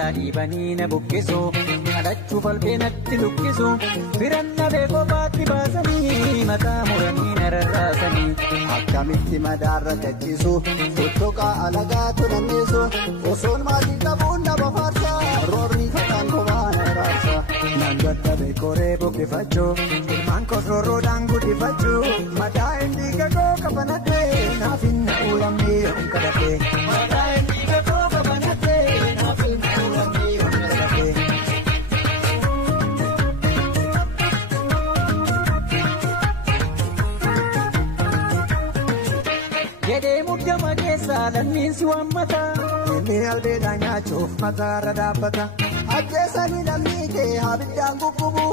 narraa dhiibanii na buqqisu kadhachuuf albeenatti lukkisu firanna beekoo baatti baasanii mataa muranii na rarraasanii akkamitti madaarra jajjisu tuttuqaa alagaatu nannisu osoon maatii qabuun nama faarsa roorrii fataan kophaa na raarsa nan dadhabe koree buqqifachuu ilmaan kosroorroodhaan guddifachuu madaa inni gagoo qabanadhee naaf hin na'uu lammii yoon kadhadhee madaa inni gagoo qabanadhee naaf hin na'uu lammii yoon kadhadhee. Jedhee muddama keessaa lammiinsi waammata inni albeedhaa nyaachuuf mataarra dhaabbata ajjeesanii lammii kee habiddaan guggubu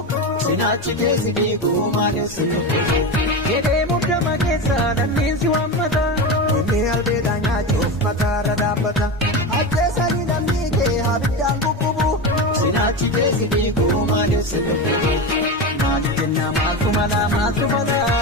sinaachi keessi dhiiguu maalessi lubbubu. Jedhee muddama keessaa lammiinsi waammata inni albeedhaa nyaachuuf mataarra dhaabbata ajjeesanii lammii kee habiddaan guggubu sinaachi keessi dhiiguu maalessi lubbubu. Maali jenna maaltu malaa maaltu malaa